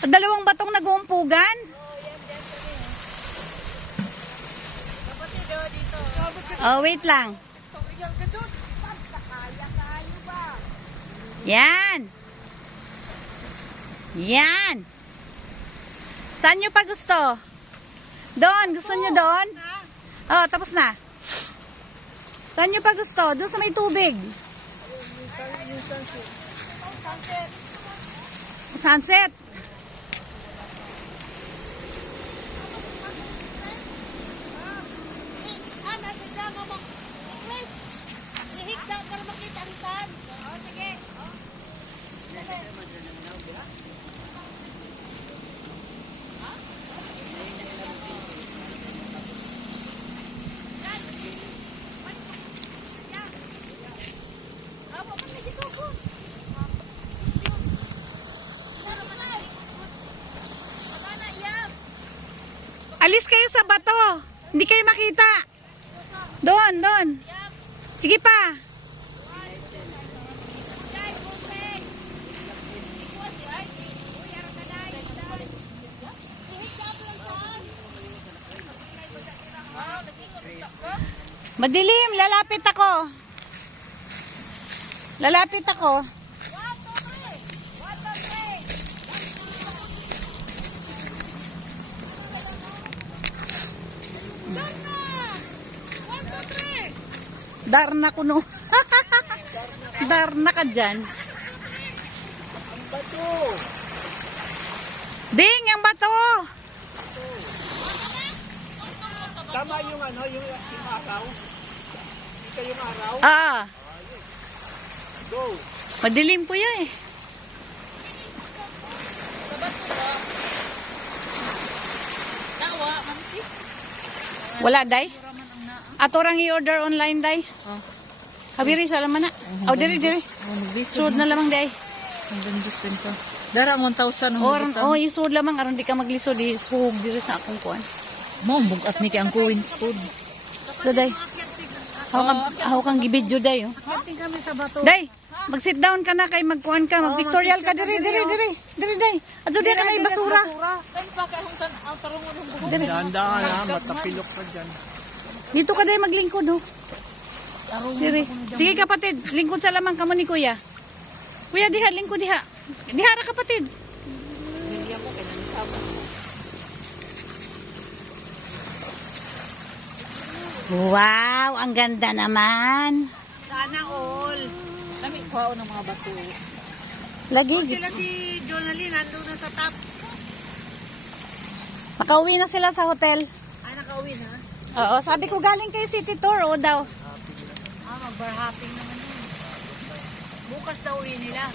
Dalawang batong nag-uumpugan. Oh, wait lang. Yan. Yan. Saan nyo pa gusto? Doon. Gusto nyo doon? Oh, tapos na. Saan nyo pa gusto? Doon sa may tubig. Sunset. Alis kayo sa bato. Hindi kayo makita. Doon, doon. Sige pa. Madilim, lalapit ako. Lalapit ako. Darna ko no. Darna ka dyan. Ang bato. Ding, ang bato. Tama yung ano, yung araw. Ito yung araw. Ah, Go. madilim po yan eh. Wala, day? Ato orang i-order online, day? Habiri, salaman na. Oh, diri. Sud na lamang, day. Dara 1,000 ang Oh, isud lamang. Aron di ka maglisod, isug diri sa akong kuan. mo bugat ni kay ang Queen's food. So, day. Ako kang gibidyo, day. Oh. Kami sa bato. Day, mag-sit down ka na kay magkuhan ka. Mag-pictorial ka. Diri, day. Ato di ka na ibasura. Dahan-dahan ha, matapilok ka dyan. Dito ka, day, maglingkod, oh. Diri. Sige, kapatid. Lingkod sa lamang kamo ni kuya. Kuya, diha. Lingkod, diha. Diha ra, kapatid. Wow, ang ganda naman. Sana all. Kami kuha ng mga bato. Lagi. Sila si Jonaline nandoon na sa tops. Makauwi na sila sa hotel. Ay nakauwi na. Oo, sabi ko galing kay City Tour, o daw. Mag-bar hopping naman yun. Bukas daw uwi nila.